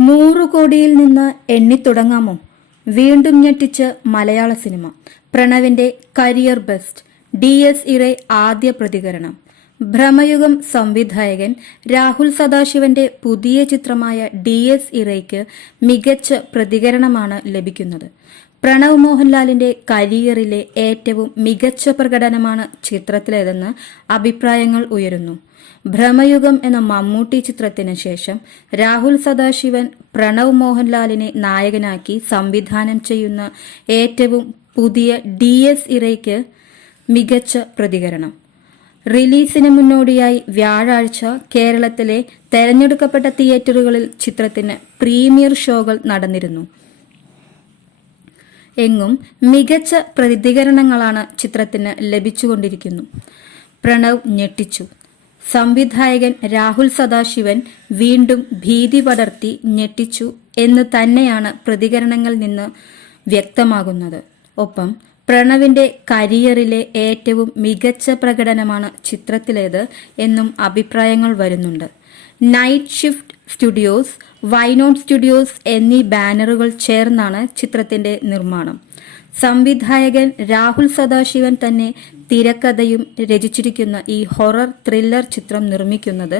നൂറു കോടിയിൽ നിന്ന് എണ്ണിത്തുടങ്ങാമോ? വീണ്ടും ഞെട്ടിച്ച് മലയാള സിനിമ. പ്രണവിന്റെ കരിയർ ബെസ്റ്റ്. ഡി എസ് ഇറെ ആദ്യ പ്രതികരണം. ഭ്രമയുഗം സംവിധായകൻ രാഹുൽ സദാശിവന്റെ പുതിയ ചിത്രമായ ഡി എസ് ഇറയ്ക്ക് മികച്ച പ്രതികരണമാണ് ലഭിക്കുന്നത്. പ്രണവ് മോഹൻലാലിന്റെ കരിയറിലെ ഏറ്റവും മികച്ച പ്രകടനമാണ് ചിത്രത്തിലേതെന്ന് അഭിപ്രായങ്ങൾ ഉയരുന്നു. ഭ്രമയുഗം എന്ന മമ്മൂട്ടി ചിത്രത്തിന് ശേഷം രാഹുൽ സദാശിവൻ പ്രണവ് മോഹൻലാലിനെ നായകനാക്കി സംവിധാനം ചെയ്യുന്ന ഏറ്റവും പുതിയ ഡി എസ് ഇറയ്ക്ക് മികച്ച പ്രതികരണം. റിലീസിന് മുന്നോടിയായി വ്യാഴാഴ്ച കേരളത്തിലെ തെരഞ്ഞെടുക്കപ്പെട്ട തിയേറ്ററുകളിൽ ചിത്രത്തിന് പ്രീമിയർ ഷോകൾ നടന്നിരുന്നു. എങ്ങും മികച്ച പ്രതികരണങ്ങളാണ് ചിത്രത്തിന് ലഭിച്ചുകൊണ്ടിരിക്കുന്നു. പ്രണവ് ഞെട്ടിച്ചു. സംവിധായകൻ രാഹുൽ സദാശിവൻ വീണ്ടും ഭീതി പടർത്തി ഞെട്ടിച്ചു എന്ന് തന്നെയാണ് പ്രതികരണങ്ങളിൽ നിന്ന് വ്യക്തമാകുന്നത്. ഒപ്പം പ്രണവിന്റെ കരിയറിലെ ഏറ്റവും മികച്ച പ്രകടനമാണ് ചിത്രത്തിലേത് എന്നും അഭിപ്രായങ്ങൾ വരുന്നുണ്ട്. Night shift studios why not studios എന്നീ ബാനറുകൾ ചേർന്നാണ് ചിത്രത്തിന്റെ നിർമ്മാണം. സംവിധായകൻ രാഹുൽ സദാശിവൻ തന്നെ തിരക്കഥയും രചിച്ചിരിക്കുന്ന ഈ ഹൊറർ ത്രില്ലർ ചിത്രം നിർമ്മിക്കുന്നത്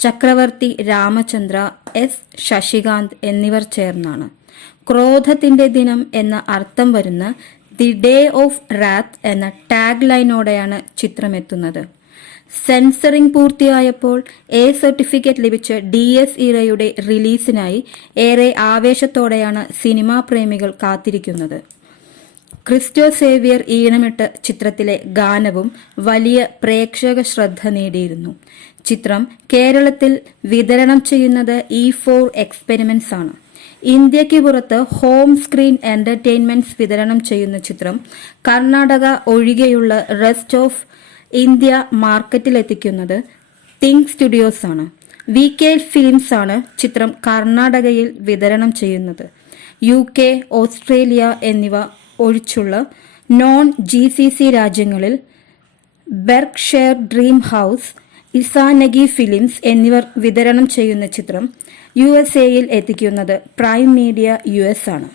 ചക്രവർത്തി രാമചന്ദ്ര എസ് ശശികാന്ത് എന്നിവർ ചേർന്നാണ്. ക്രോധത്തിന്റെ ദിനം എന്ന അർത്ഥം വരുന്ന ദി ഡേ ഓഫ് റാത്ത് എന്ന ടാഗ് ലൈനോടെയാണ് ചിത്രമെത്തുന്നത്. സെൻസറിംഗ് പൂർത്തിയായപ്പോൾ എ സർട്ടിഫിക്കറ്റ് ലഭിച്ച ഡി എസ് ഇറയുടെ റിലീസിനായി ഏറെ ആവേശത്തോടെയാണ് സിനിമാ പ്രേമികൾ കാത്തിരിക്കുന്നത്. ക്രിസ്റ്റോ സേവിയർ ഈണമിട്ട ചിത്രത്തിലെ ഗാനവും വലിയ പ്രേക്ഷക ശ്രദ്ധ നേടിയിരുന്നു. ചിത്രം കേരളത്തിൽ വിതരണം ചെയ്യുന്നത് ഇ ഫോർ എക്സ്പെരിമെന്റ്സ് ആണ്. ഇന്ത്യയ്ക്ക് പുറത്ത് ഹോം സ്ക്രീൻ എന്റർടൈൻമെന്റ്സ് വിതരണം ചെയ്യുന്ന ചിത്രം കർണാടക ഒഴികെയുള്ള റെസ്റ്റ് ഓഫ് ഇന്ത്യ മാർക്കറ്റിലെത്തിക്കുന്നത് തിങ്ക് സ്റ്റുഡിയോസ് ആണ്. വി കെ ഫിലിംസ് ആണ് ചിത്രം കർണാടകയിൽ വിതരണം ചെയ്യുന്നത്. യു കെ ഓസ്ട്രേലിയ എന്നിവ ഒഴിച്ചുള്ള നോൺ ജി സി സി രാജ്യങ്ങളിൽ Berkshire dream house Izanagi films എന്നിവർ വിതരണം ചെയ്യുന്ന ചിത്രം യു എസ് എയിൽ എത്തിക്കുന്നത് പ്രൈം മീഡിയ യു എസ് ആണ്.